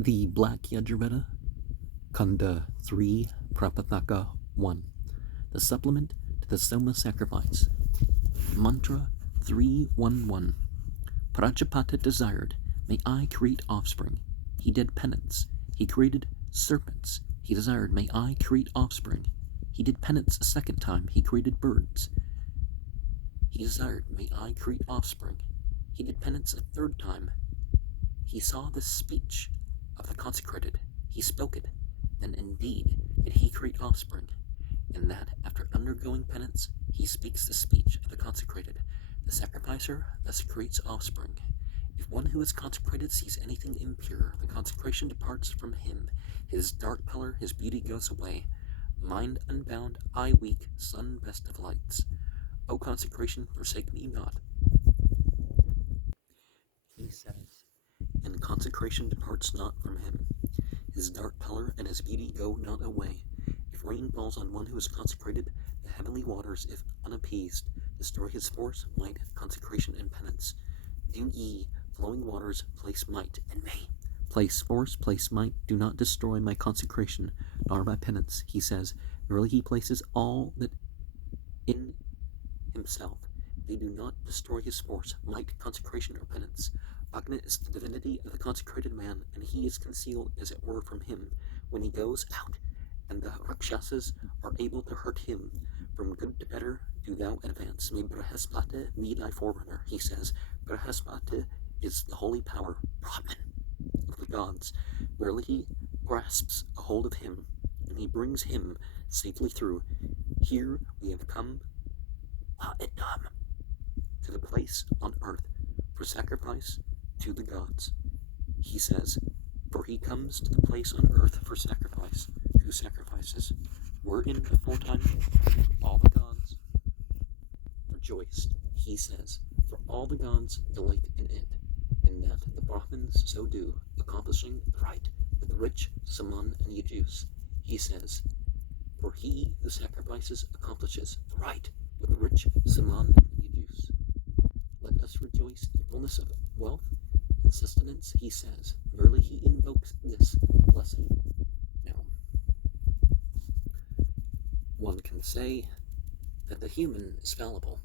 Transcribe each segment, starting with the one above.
The Black Yajurveda, Kanda 3, Prapathaka 1. The supplement to the Soma sacrifice. Mantra 311. Prajapati desired, may I create offspring. He did penance. He created serpents. He desired, may I create offspring. He did penance a second time. He created birds. He desired, may I create offspring. He did penance a third time. He saw the speech of the consecrated. He spoke it. Then indeed did he create offspring. And that, after undergoing penance, he speaks the speech of the consecrated. The sacrificer thus creates offspring. If one who is consecrated sees anything impure, the consecration departs from him. His dark color, his beauty goes away. Mind unbound, eye weak, sun best of lights. O consecration, forsake me not. He says, and consecration departs not from him. His dark color and his beauty go not away. If rain falls on one who is consecrated, the heavenly waters, if unappeased, destroy his force, might, consecration, and penance. Do ye, flowing waters, place might and may. Place force, place might, do not destroy my consecration, nor my penance, he says. Verily he places all that in himself. They do not destroy his force, might, consecration, or penance. Agna is the divinity of the consecrated man, and he is concealed, as it were, from him when he goes out, and the Rakshasas are able to hurt him. From good to better do thou advance. May Brihaspati be thy forerunner, he says. Brihaspati is the holy power, Brahman, of the gods. Verily he grasps a hold of him, and he brings him safely through. Here we have come, to the place on earth for sacrifice to the gods. He says, for he comes to the place on earth for sacrifice to sacrifices, wherein aforetime all the gods rejoiced. He says, for all the gods delight in it, and that the Brahmins so do, accomplishing the right with rich saman and yajus. He says, for he who sacrifices accomplishes the right with rich saman and yajus. Let us rejoice in fullness of wealth and sustenance, he says. Verily he invokes this blessing. Now, one can say that the human is fallible,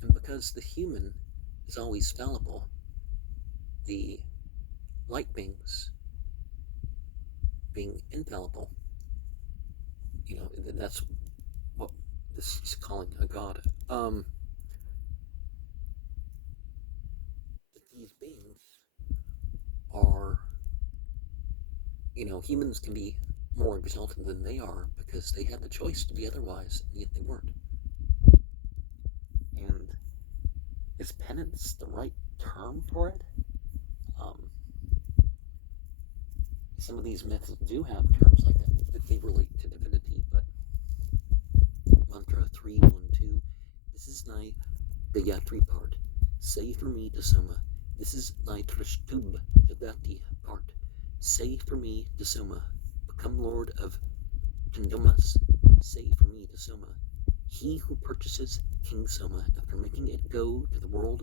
and because the human is always fallible, the light beings being infallible, that's what this is calling a god. These beings are, humans can be more exalted than they are because they had the choice to be otherwise, and yet they weren't. And is penance the right term for it? Some of these myths do have terms like that they relate to divinity, but Mantra 312, this is thy Gayatri part. Say for me to Soma. This is thy Trishtubh Jagati part. Say for me to Soma. Become Lord of Kandamas. Say for me to Soma. He who purchases King Soma after making it go to the world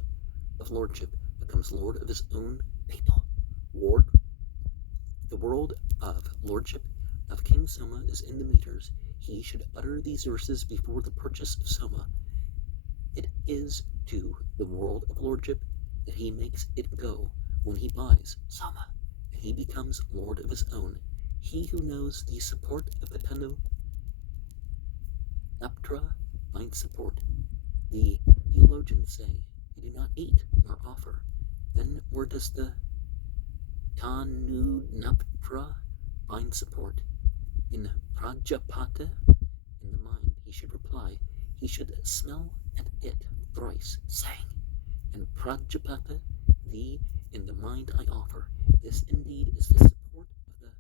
of lordship becomes Lord of his own people. The world of lordship of King Soma is in the meters. He should utter these verses before the purchase of Soma. It is to the world of lordship that he makes it go when he buys Soma, and he becomes Lord of his own. He who knows the support of the Tanu Naptra finds support. The theologians say they do not eat nor offer. Then where does the Tanu Naptra find support? In Prajapati, in the mind, he should reply. He should smell at it thrice, saying, and Prajapati, thee in the mind I offer. This indeed is the support of the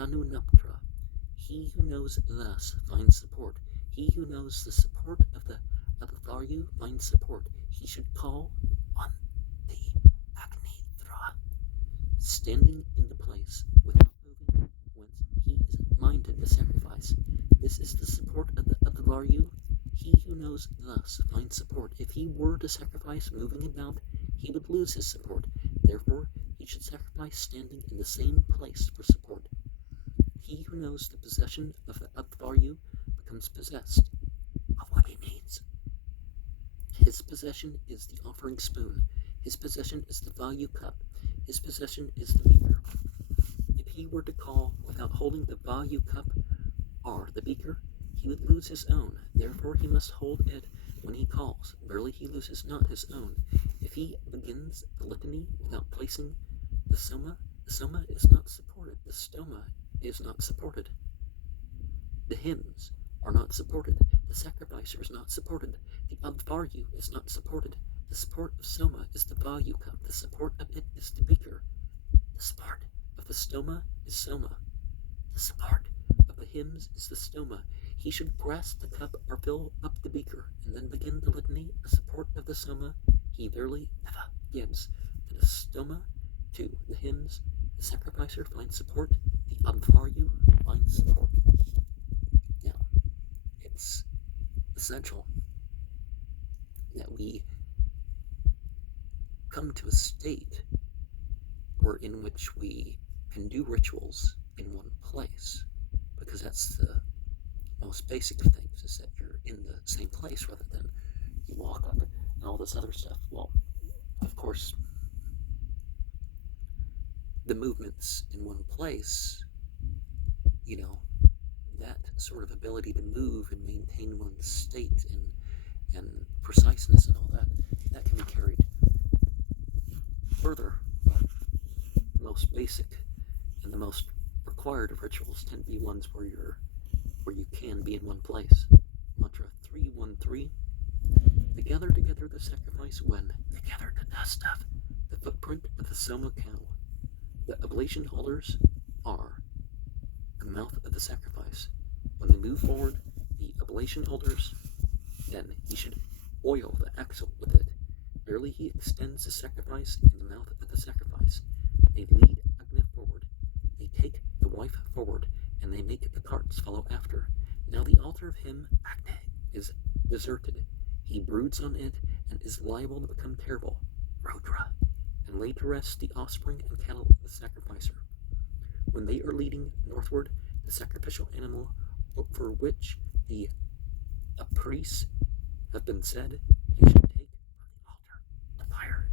Tanu Naptra. He who knows thus finds support. He who knows the support of the Avatharyu finds support. He should call on the Agnitra, standing in the place without moving, whence he is minded to sacrifice. This is the support of the Avatharyu. He who knows thus finds support. If he were to sacrifice moving about, he would lose his support. Therefore, he should sacrifice standing in the same place for support. He who knows the possession of the Advaryu becomes possessed of what he needs. His possession is the offering spoon. His possession is the value cup. His possession is the beaker. If he were to call without holding the value cup or the beaker, he would lose his own. Therefore he must hold it when he calls. Verily he loses not his own. If he begins the litany without placing the soma is not supported. The stoma is not supported. The hymns are not supported. The sacrificer is not supported. The Advaryu is not supported. The support of soma is the value cup. The support of it is the beaker. The support of the stoma is soma. The support of the hymns is the stoma. He should grasp the cup or fill up the beaker, and then begin the litany. The support of the soma he verily never gives. To the stoma, to the hymns, the sacrificer finds support. The Advaryu finds support. Now, it's essential that we come to a state in which we can do rituals in one place, because that's the most basic of things, is that you're in the same place rather than you walk up and all this other stuff. Well, of course, the movements in one place, that sort of ability to move and maintain one's state and preciseness and all that can be carried further. But the most basic and the most required of rituals tend to be ones where you can be in one place. Mantra 313. They gather together the sacrifice when they gather the dust of the footprint of the soma cow. The oblation holders are the mouth of the sacrifice. When they move forward, the oblation holders, then he should oil the axle with it. Verily he extends the sacrifice in the mouth of the sacrifice. They lead Agni forward. They take the wife forward, and they make the carts follow after. Now the altar of him, Agni, is deserted. He broods on it and is liable to become terrible, Rudra, and lay to rest the offspring and cattle of the sacrificer. When they are leading northward, the sacrificial animal for which the priests have been said, he should take from the altar the fire.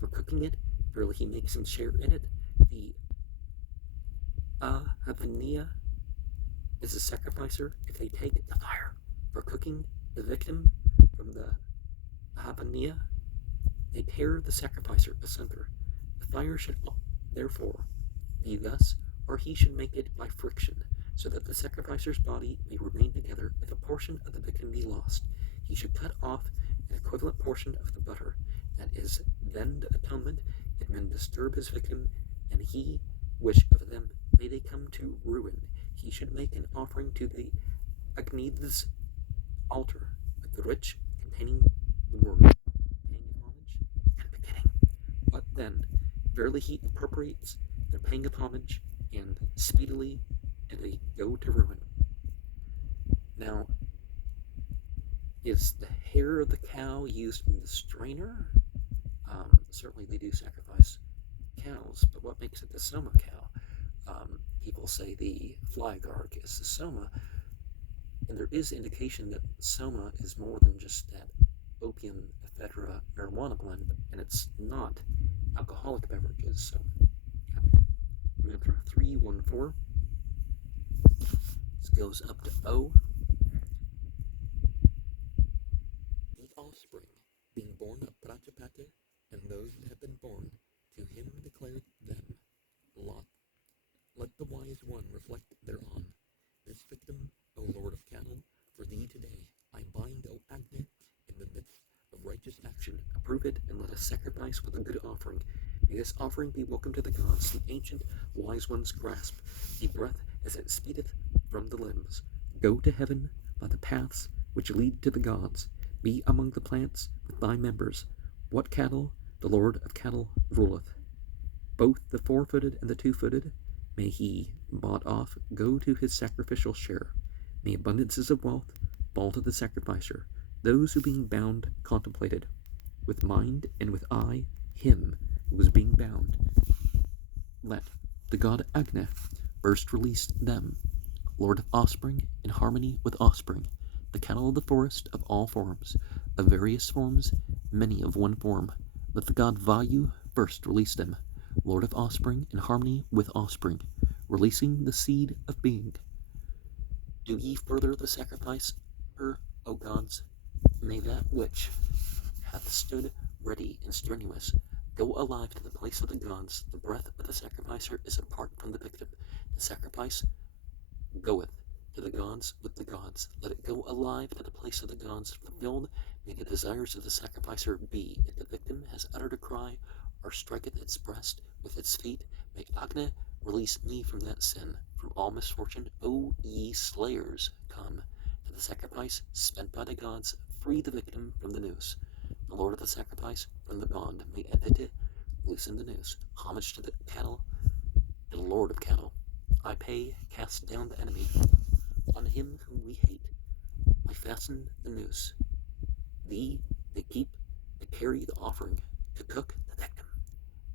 For cooking it, verily he makes him share in it. The Havaniya is the sacrificer if they take the fire. For cooking the victim from the Havaniya, they tear the sacrificer asunder. The fire should therefore be thus, or he should make it by friction, so that the sacrificer's body may remain together. If a portion of the victim be lost, he should cut off an equivalent portion of the butter. That is then the atonement. If men disturb his victim, and he wish of them, may they come to ruin, he should make an offering to the Agni's altar, with the rich containing the word, paying of homage and beginning. But then, verily he appropriates their paying of homage, and speedily and they go to ruin. Now, is the hair of the cow used in the strainer? Certainly they do sacrifice cows, but what makes it the soma cow? People say the flygarg is the soma, and there is indication that soma is more than just that opium, ephedra, marijuana blend, and it's not alcoholic beverages. So, mantra 314. This goes up to O. The offspring, being born of Prapathaka, and those that have been born, to him declare them, Lot. Let the wise one reflect thereon. This victim, O Lord of cattle, for thee today, I bind, O Agni, in the midst of righteous action. Approve it, and let us sacrifice with a good offering. May this offering be welcome to the gods. The ancient wise ones grasp the breath as it speedeth from the limbs. Go to heaven by the paths which lead to the gods. Be among the plants with thy members. What cattle? The Lord of cattle ruleth. Both the four-footed and the two-footed, may he, bought off, go to his sacrificial share. May abundances of wealth fall to the sacrificer. Those who being bound contemplated, with mind and with eye, him who was being bound. let the god Agni first release them, lord of offspring, in harmony with offspring, the cattle of the forest of all forms, of various forms, many of one form. Let the god Vayu first release them, lord of offspring, in harmony with offspring, releasing the seed of being. Do ye further the sacrifice, O gods? May that which hath stood ready and strenuous go alive to the place of the gods. The breath of the sacrificer is apart from the victim. The sacrifice goeth to the gods with the gods. Let it go alive to the place of the gods. Fulfilled may the desires of the sacrificer be. If the victim has uttered a cry, or striketh its breast with its feet, may Agni release me from that sin, from all misfortune. O ye slayers, come to the sacrifice spent by the gods. Free the victim from the noose, the lord of the sacrifice from the bond. May Edita loosen the noose. Homage to the cattle, to the lord of cattle. I pay, cast down the enemy. On him whom we hate, I fasten the noose. Thee they keep to carry the offering, to cook the victim.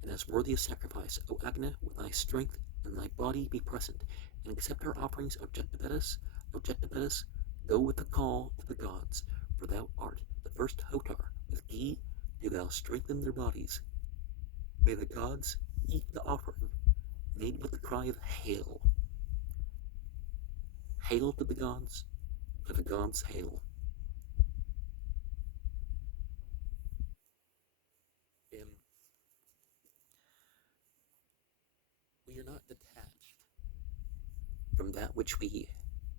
And as worthy of sacrifice, O Agni, with thy strength and thy body be present, and accept our offerings, O Jetnibetis, go with the call to the gods, for thou art the first Hotar. With ghee do thou strengthen their bodies. May the gods eat the offering, made with the cry of hail. Hail to the gods hail. And we are not detached from that which we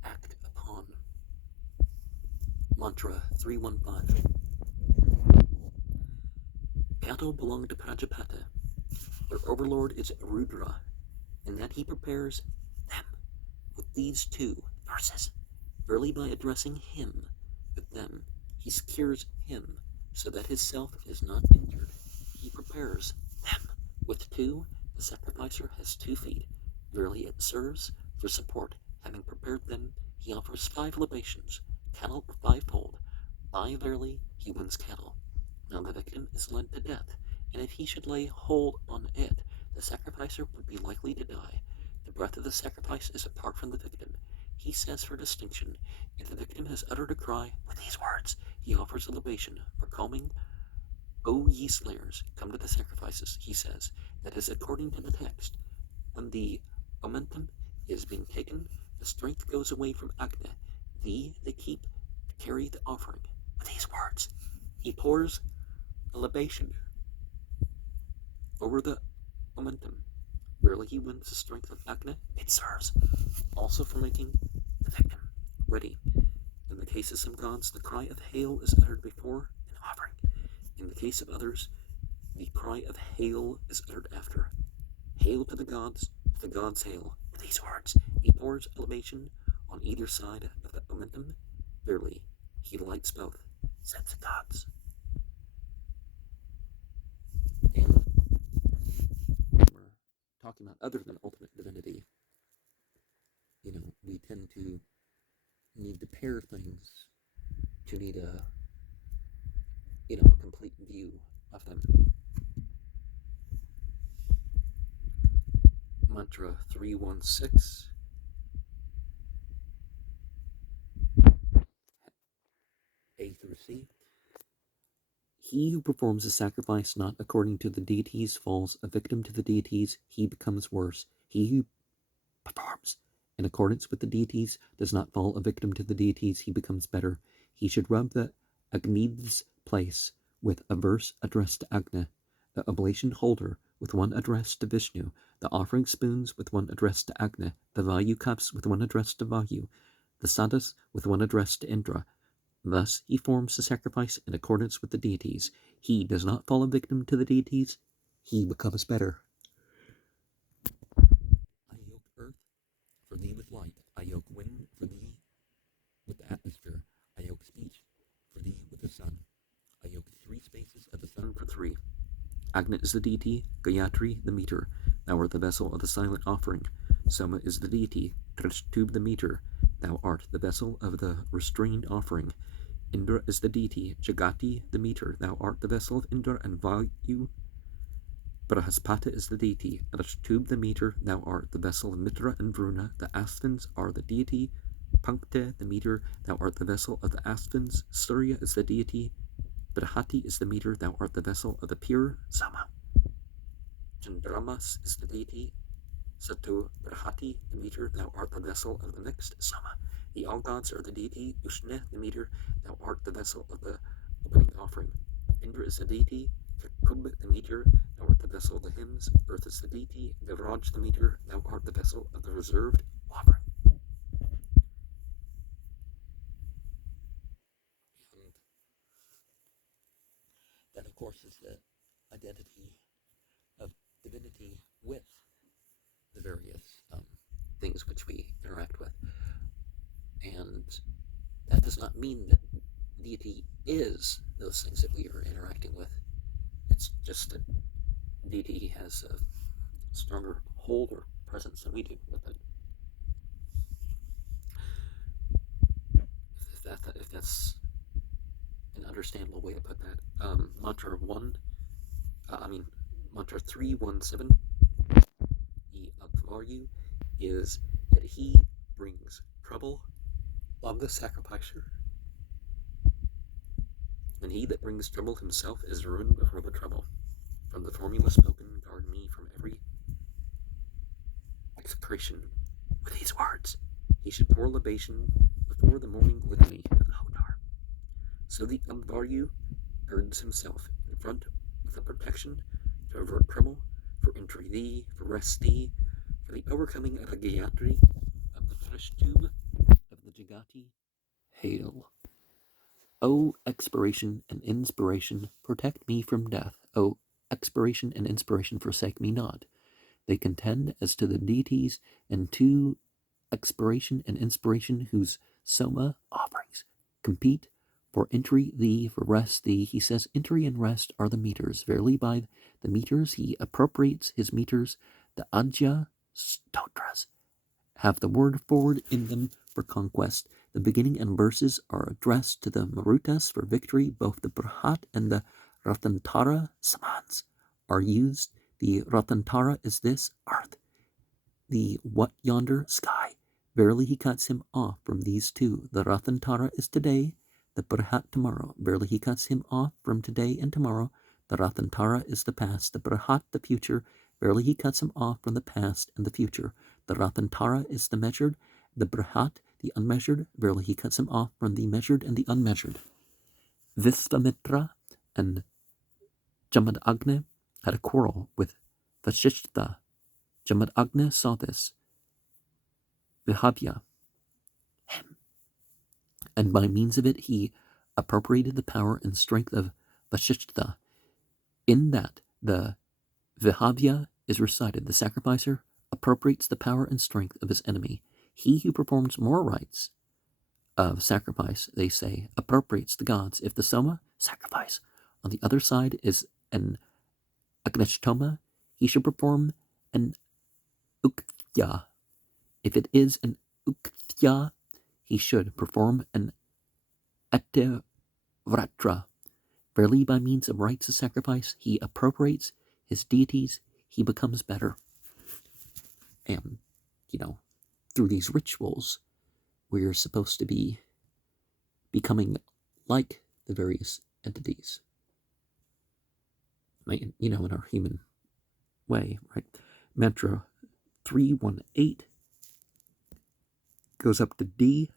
act upon. Mantra 315. Cattle belong to Prajapata. Their overlord is Rudra, and that he prepares them with these two verses. Early by addressing him with them, he secures him so that his self is not injured. He prepares them with two. The sacrificer has 2 feet. Verily it serves for support. Having prepared them, he offers 5 libations, cattle 5-fold. By verily he wins cattle. Now the victim is led to death, and if he should lay hold on it, the sacrificer would be likely to die. The breath of the sacrifice is apart from the victim. He says for distinction, if the victim has uttered a cry with these words, he offers a libation for calming. O ye slayers, come to the sacrifices, he says. That is according to the text. When the omentum is being taken, the strength goes away from Agni. Thee they keep to carry the offering. With these words, he pours a libation over the omentum. Rarely he wins the strength of Agni. It serves also for making the victim ready. In the case of some gods, the cry of hail is uttered before an offering. In the case of others, the cry of hail is uttered after. Hail to the gods hail. With these words, he pours a libation on either side of the omentum. Verily, he lights both, said the gods. And we're talking about other than ultimate divinity. We tend to need to pair things to need a complete view of them. Mantra 316. A through C. He who performs a sacrifice not according to the deities falls a victim to the deities, he becomes worse. He who performs in accordance with the deities does not fall a victim to the deities, he becomes better. He should rub the Agni's place with a verse addressed to Agni, the oblation holder with one addressed to Vishnu, the offering spoons with one addressed to Agni, the Vayu cups with one addressed to Vayu, the Sadas with one addressed to Indra. Thus he forms the sacrifice in accordance with the deities. He does not fall a victim to the deities, he becomes better. I yoke earth for thee with light, I yoke wind for thee with the atmosphere, I yoke speech for thee with the sun, I yoke 3 spaces of the sun for 3. Agni is the deity, Gayatri the meter, thou art the vessel of the silent offering. Soma is the deity, Trishtub the meter, thou art the vessel of the restrained offering. Indra is the deity, Jagati the meter, thou art the vessel of Indra, and Vayu Brahaspata is the deity, Alashtub the meter, thou art the vessel of Mitra and Vruna, the Asthans are the deity, Pankte the meter, thou art the vessel of the Asthans, Surya is the deity, Brahati is the meter, thou art the vessel of the pure Sama. Chandramas is the deity, Satu Brahati the meter, thou art the vessel of the mixed Sama. The all gods are the deity, Ushne the meter, thou art the vessel of the opening offering. Indra is the deity, Kakub the meter, thou art the vessel of the hymns. Earth is the deity, Viraj the meter, thou art the vessel of the reserved offering. And that, of course, is the identity of divinity with the various things which we interact with. And that does not mean that deity is those things that we are interacting with. It's just that deity has a stronger hold or presence than we do with it. If that's an understandable way to put that. Mantra 317, the Akvaryu is that he brings trouble on the sacrificer, and he that brings trouble himself is ruined before the trouble. From the formula spoken, guard me from every execration with these words. He should pour libation before the morning with me at the Hodar. So the Amvaryu girds himself in front with a protection to avert trouble, for entry thee, for rest thee, for the overcoming of the Gayatri, of the Prashtub, of the Jagati. Hail. O expiration and inspiration, protect me from death. O expiration and inspiration, forsake me not. They contend as to the deities and to expiration and inspiration whose soma offerings compete for entry thee, for rest thee. He says entry and rest are the meters. Verily by the meters he appropriates his meters. The Adya Stotras have the word forward in them for conquest. The beginning and verses are addressed to the Marutas for victory. Both the Brahat and the Ratantara Samans are used. The Ratantara is this, earth. The what yonder, sky. Verily he cuts him off from these two. The Ratantara is today, the Brahat tomorrow. Verily he cuts him off from today and tomorrow. The Ratantara is the past, the Brahat the future. Verily he cuts him off from the past and the future. The Ratantara is the measured, the Brahat the unmeasured. Verily he cuts him off from the measured and the unmeasured. Visvamitra and Jamadagne had a quarrel with Vashishta. Jamadagne saw this. Vihabhya him, and by means of it he appropriated the power and strength of Vashishta. In that the Vihabhya is recited, the sacrificer appropriates the power and strength of his enemy. He who performs more rites of sacrifice, they say, appropriates the gods. If the soma, sacrifice, on the other side is an agneshtoma, he should perform an uktya. If it is an uktya, he should perform an atevratra. Verily, by means of rites of sacrifice, he appropriates his deities, he becomes better. And, through these rituals, we're supposed to be becoming like the various entities, in our human way, right? Mantra 318 goes up to D.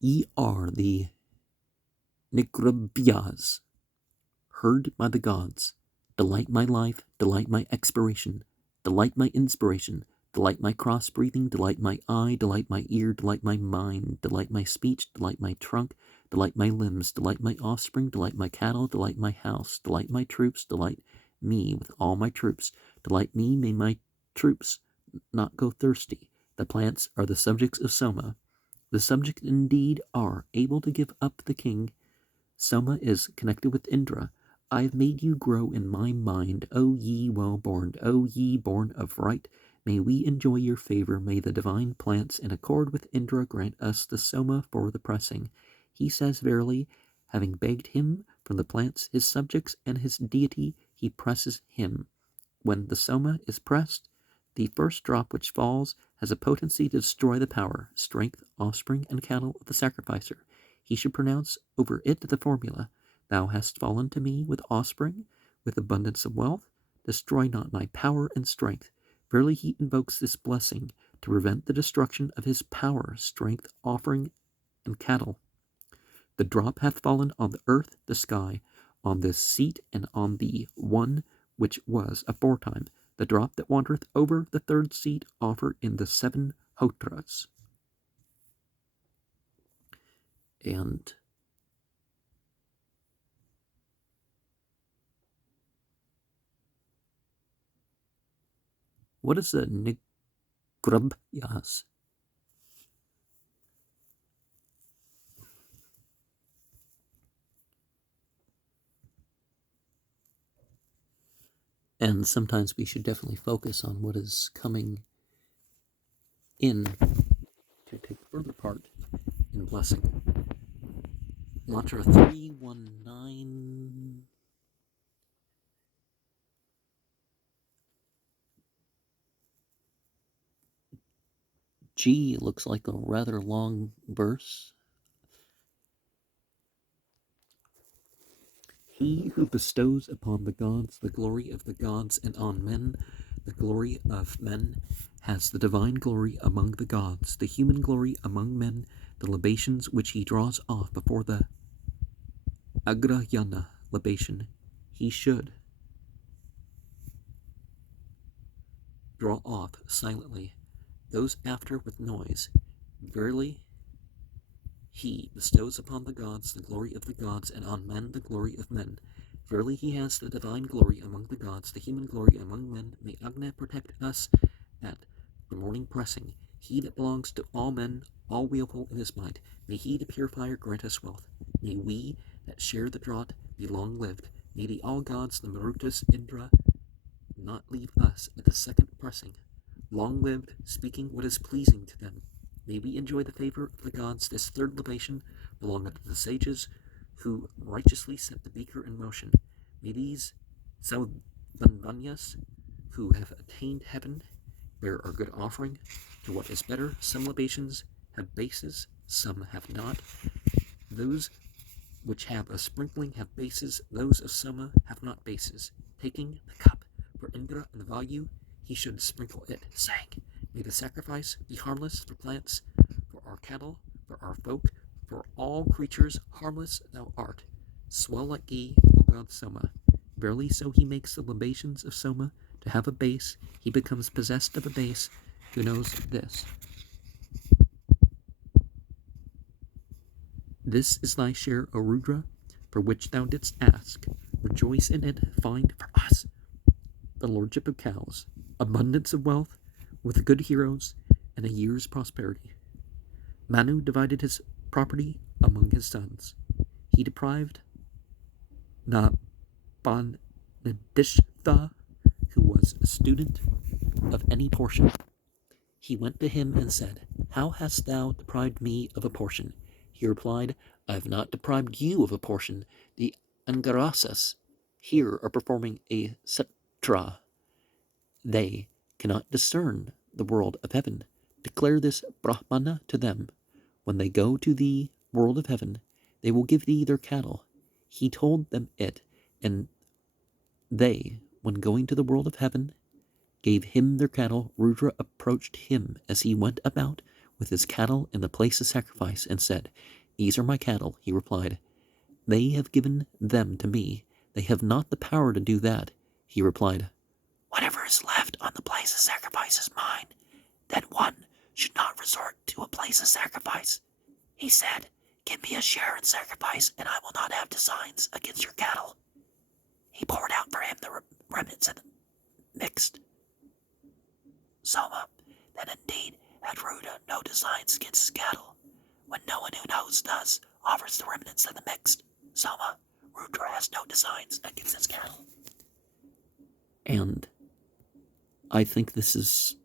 Ye are the Nigrabhyas, heard by the gods. Delight my life, delight my expiration, delight my inspiration, delight my cross-breathing, delight my eye, delight my ear, delight my mind, delight my speech, delight my trunk, delight my limbs, delight my offspring, delight my cattle, delight my house, delight my troops, delight me with all my troops, delight me, may my troops not go thirsty. The plants are the subjects of Soma. The subjects indeed are able to give up the king. Soma is connected with Indra. I have made you grow in my mind, O ye well-born, O ye born of right. May we enjoy your favor. May the divine plants in accord with Indra grant us the Soma for the pressing. He says verily, having begged him from the plants, his subjects, and his deity, he presses him. When the soma is pressed, the first drop which falls has a potency to destroy the power, strength, offspring, and cattle of the sacrificer. He should pronounce over it the formula, Thou hast fallen to me with offspring, with abundance of wealth. Destroy not my power and strength. Verily he invokes this blessing to prevent the destruction of his power, strength, offering, and cattle. The drop hath fallen on the earth, the sky, on this seat, and on the one which was aforetime. The drop that wandereth over the third seat offer in the 7 hotras. And what is the Nigrabhyas? And sometimes we should definitely focus on what is coming in to take further part in blessing. Mantra 319. G looks like a rather long verse. He who bestows upon the gods the glory of the gods, and on men the glory of men, has the divine glory among the gods, the human glory among men, the libations which he draws off before the Agrayana libation. He should draw off silently, those after with noise. Verily, he bestows upon the gods the glory of the gods, and on men the glory of men. Verily he has the divine glory among the gods, the human glory among men. May Agna protect us at the morning pressing. He that belongs to all men, all willful in his might. May he the purifier grant us wealth. May we that share the draught be long-lived. May the all gods, the Marutas, Indra, not leave us at the second pressing. Long-lived, speaking what is pleasing to them. May we enjoy the favor of the gods. This third libation belongeth to the sages who righteously set the beaker in motion. May these Saudhanvanyas who have attained heaven bear our good offering to what is better. Some libations have bases, some have not. Those which have a sprinkling have bases, those of Soma have not bases. Taking the cup for Indra and Vayu, he should sprinkle it, saying, May the sacrifice be harmless for plants, for our cattle, for our folk, for all creatures harmless thou art. Swell like ghee, O God Soma. Verily so he makes the libations of Soma to have a base. He becomes possessed of a base who knows this. This is thy share, O Rudra, for which thou didst ask. Rejoice in it, find for us the lordship of cows, abundance of wealth, with good heroes, and a year's prosperity. Manu divided his property among his sons. He deprived Nabanadishtha, who was a student, of any portion. He went to him and said, How hast thou deprived me of a portion? He replied, I have not deprived you of a portion. The Angarasas here are performing a satra. They cannot discern the world of heaven. Declare this Brahmana to them. When they go to the world of heaven, they will give thee their cattle. He told them it, and they, when going to the world of heaven, gave him their cattle. Rudra approached him as he went about with his cattle in the place of sacrifice and said, These are my cattle. He replied, They have given them to me. They have not the power to do that. He replied, Whatever is left on the place of sacrifice is mine. Then one should not resort to a place of sacrifice. He said, Give me a share in sacrifice, and I will not have designs against your cattle. He poured out for him the remnants of the mixed Soma. Then indeed had Rudra no designs against his cattle. When no one who knows does offers the remnants of the mixed Soma, Rudra has no designs against his cattle. And I think this is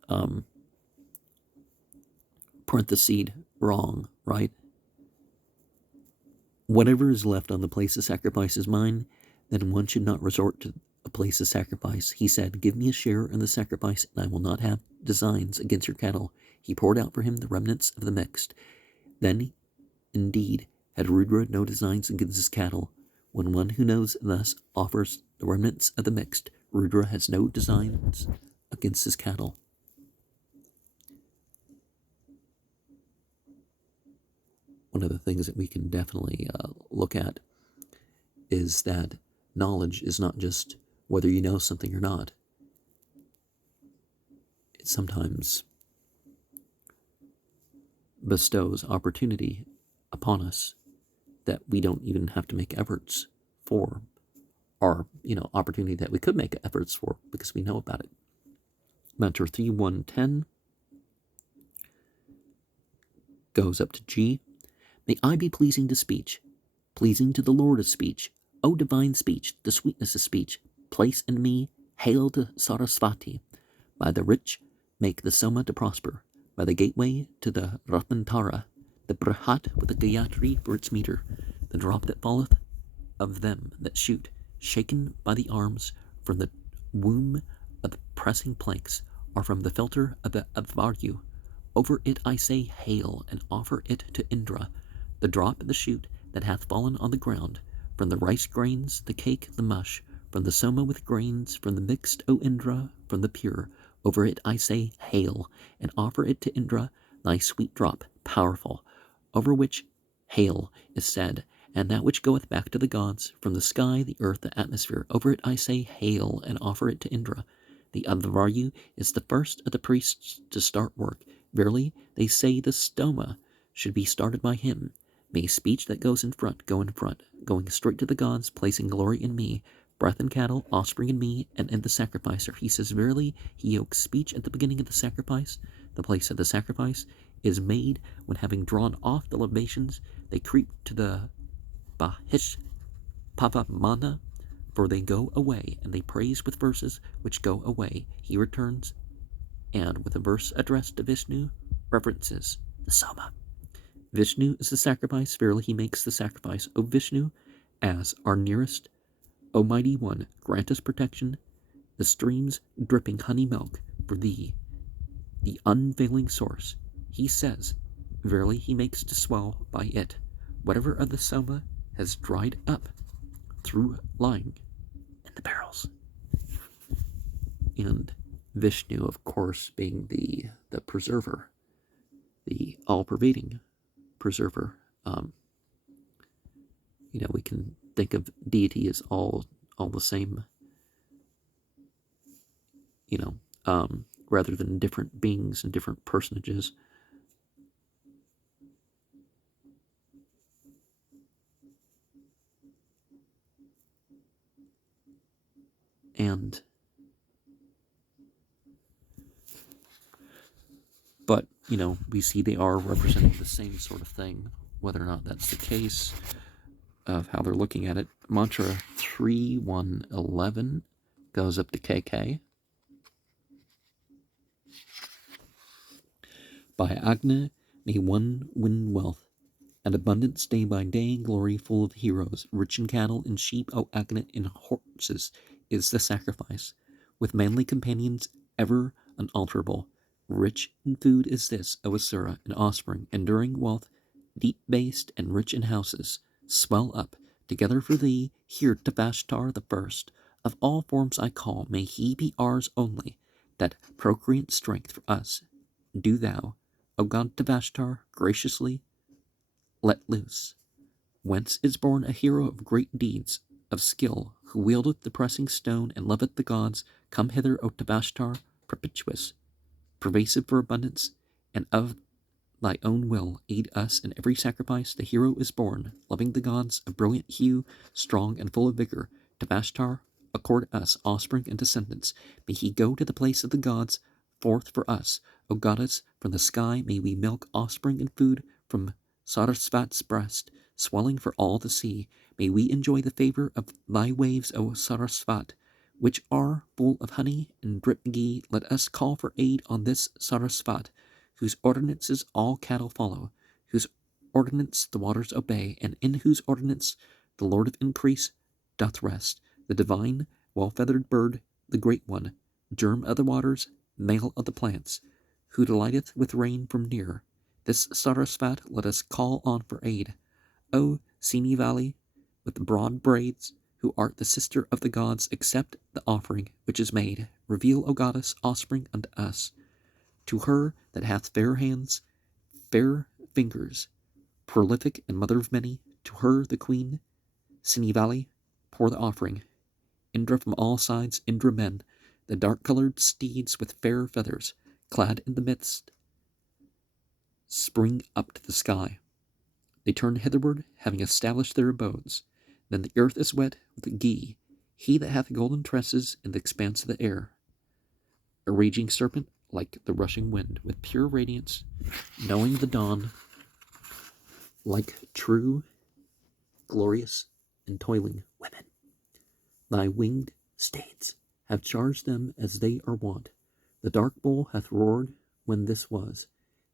parentheses wrong, right? Whatever is left on the place of sacrifice is mine, then one should not resort to a place of sacrifice. He said, "Give me a share in the sacrifice, and I will not have designs against your cattle." He poured out for him the remnants of the mixed. Then, indeed, had Rudra no designs against his cattle. When one who knows thus offers the remnants of the mixed, Rudra has no designs against his cattle. One of the things that we can definitely look at is that knowledge is not just whether you know something or not. It sometimes bestows opportunity upon us that we don't even have to make efforts for, or opportunity that we could make efforts for because we know about it. Mantra 3.1.10 goes up to G. May I be pleasing to speech, pleasing to the Lord of speech, O divine speech, the sweetness of speech, place in me, hail to Sarasvati. By the rich, make the Soma to prosper, by the gateway to the Ratantara, the Brihat with the Gayatri for its meter, the drop that falleth of them that shoot, shaken by the arms from the womb of the pressing planks, or from the filter of the Advaryu. Over it I say hail, and offer it to Indra, the drop of the shoot that hath fallen on the ground, from the rice grains, the cake, the mush, from the soma with grains, from the mixed, O Indra, from the pure. Over it I say hail, and offer it to Indra, thy sweet drop, powerful, over which hail is said, and that which goeth back to the gods, from the sky, the earth, the atmosphere. Over it I say hail, and offer it to Indra. The Advaryu is the first of the priests to start work. Verily, they say the stoma should be started by him. May speech that goes in front go in front, going straight to the gods, placing glory in me, breath in cattle, offspring in me, and in the sacrificer. He says, verily, he yokes speech at the beginning of the sacrifice. The place of the sacrifice is made when, having drawn off the libations, they creep to the Bahish Pavamana, for they go away, and they praise with verses which go away. He returns, and with a verse addressed to Vishnu, references the Soma. Vishnu is the sacrifice. Verily, he makes the sacrifice. O Vishnu, as our nearest, O mighty one, grant us protection. The streams dripping honey milk for thee, the unfailing source. He says, verily, he makes to swell by it whatever of the Soma has dried up through lying in the barrels. And Vishnu, of course, being the preserver, the all-pervading preserver. We can think of deity as all the same, rather than different beings and different personages. But we see they are representing the same sort of thing, whether or not that's the case of how they're looking at it. Mantra 3.1.11 goes up to KK. By Agni may one win wealth, and abundance day by day, glory full of heroes, rich in cattle and sheep, O Agni, in horses is the sacrifice, with manly companions ever unalterable. Rich in food is this, O Asura, in offspring, enduring wealth, deep-based and rich in houses, swell up together for thee, here to Vashtar the first. Of all forms I call, may he be ours only, that procreant strength for us. Do thou, O God to Vashtar, graciously let loose, whence is born a hero of great deeds, of skill, who wieldeth the pressing stone and loveth the gods. Come hither, O Vashtar, perpetuous, pervasive for abundance, and of thy own will aid us in every sacrifice. The hero is born, loving the gods, of brilliant hue, strong and full of vigor. To Vashtar accord us offspring and descendants. May he go to the place of the gods, forth for us. O goddess, from the sky may we milk offspring and food from Sarasvat's breast, swelling for all the sea. May we enjoy the favor of thy waves, O Sarasvat, which are full of honey and drip ghee. Let us call for aid on this Sarasvat, whose ordinances all cattle follow, whose ordinance the waters obey, and in whose ordinance the Lord of increase doth rest. The divine well-feathered bird, the great one, germ of the waters, male of the plants, who delighteth with rain from near. This Sarasvat let us call on for aid. O Sini Valley, with the broad braids, who art the sister of the gods, accept the offering which is made. Reveal, O goddess, offspring unto us. To her that hath fair hands, fair fingers, prolific and mother of many, to her the queen, Sini Valley, pour the offering. Indra from all sides, Indra men, the dark-colored steeds with fair feathers, clad in the midst, spring up to the sky. They turn hitherward, having established their abodes. Then the earth is wet with the ghee, he that hath golden tresses in the expanse of the air. A raging serpent, like the rushing wind, with pure radiance, knowing the dawn, like true, glorious, and toiling women. Thy winged steeds have charged them as they are wont. The dark bull hath roared when this was.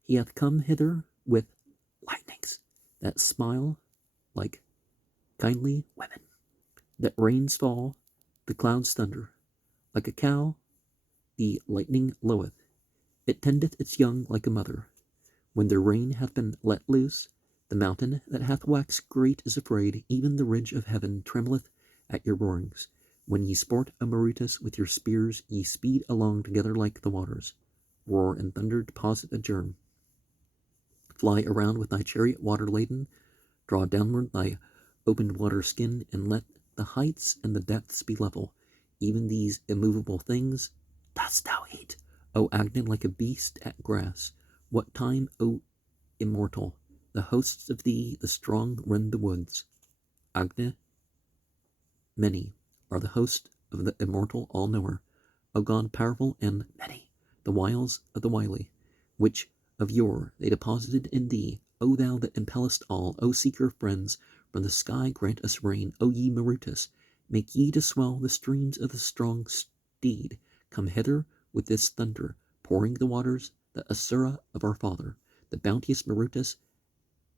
He hath come hither with lightnings that smile like kindly women. That rains fall, the clouds thunder. Like a cow, the lightning loweth. It tendeth its young like a mother. When the rain hath been let loose, the mountain that hath waxed great is afraid. Even the ridge of heaven trembleth at your roarings. When ye sport, O Marutas, with your spears, ye speed along together like the waters. Roar and thunder deposit a germ. Fly around with thy chariot water laden. Draw downward thy opened water skin, and let the heights and the depths be level. Even these immovable things dost thou eat, O Agni, like a beast at grass. What time, O immortal, the hosts of thee, the strong, rend the woods. Agni, many are the hosts of the immortal all-knower, O God powerful and many, the wiles of the wily, which of yore they deposited in thee, O thou that impellest all, O seeker of friends, from the sky grant us rain, O ye Marutas, make ye to swell the streams of the strong steed, come hither with this thunder, pouring the waters, the Asura of our father, the bounteous Marutas,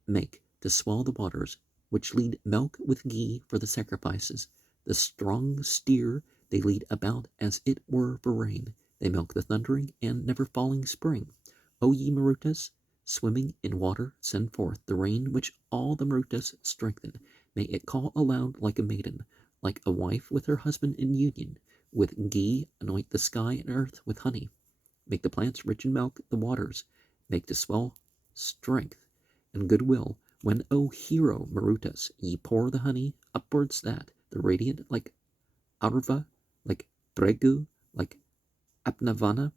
make to swell the waters, which lead milk with ghee for the sacrifices. The strong steer they lead about as it were for rain. They milk the thundering and never falling spring. O ye Marutas, swimming in water, send forth the rain which all the Marutas strengthen. May it call aloud like a maiden, like a wife with her husband in union. With ghee anoint the sky and earth with honey. Make the plants rich in milk, the waters. Make to swell strength and goodwill. When, O hero Marutas, ye pour the honey upwards that, the radiant like Aurva, like Bregu, like Apnavana,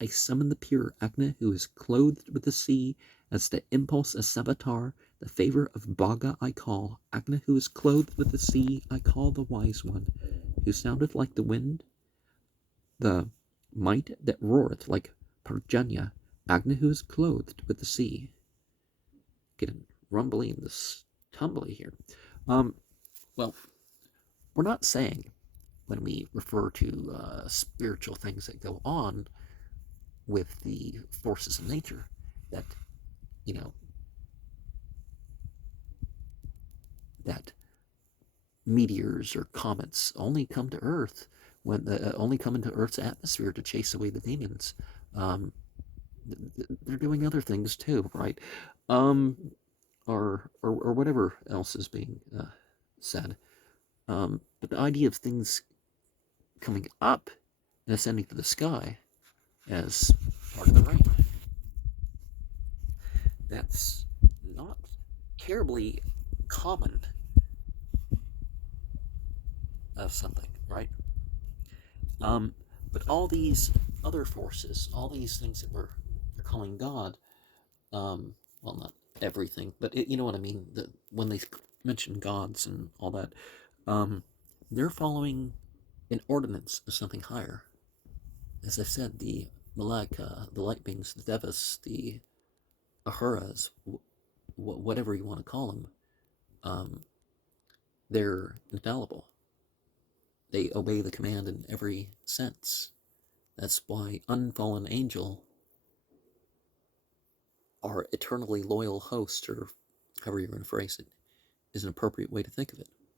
I summon the pure Agni who is clothed with the sea, as the impulse of Savitar, the favor of Bhaga I call. Agni who is clothed with the sea, I call the wise one, who soundeth like the wind, the might that roareth like Parjanya. Agni who is clothed with the sea. Getting rumbly and this tumbly here. Well, we're not saying when we refer to spiritual things that go on with the forces of nature that, you know, that meteors or comets only come to Earth when only come into Earth's atmosphere to chase away the demons. They're doing other things too, right? Or whatever else is being said. But the idea of things coming up and ascending to the sky as part of the rain, that's not terribly common of something, right? But all these other forces, all these things that we're calling God, well, not everything, but you know what I mean. When they mention gods and all that, they're following an ordinance of something higher. As I said, the Malaka, the light beings, the Devas, the Ahuras, whatever you want to call them, they're infallible. They obey the command in every sense. That's why unfallen angel our eternally loyal host, or however you're going to phrase it, is an appropriate way to think of it.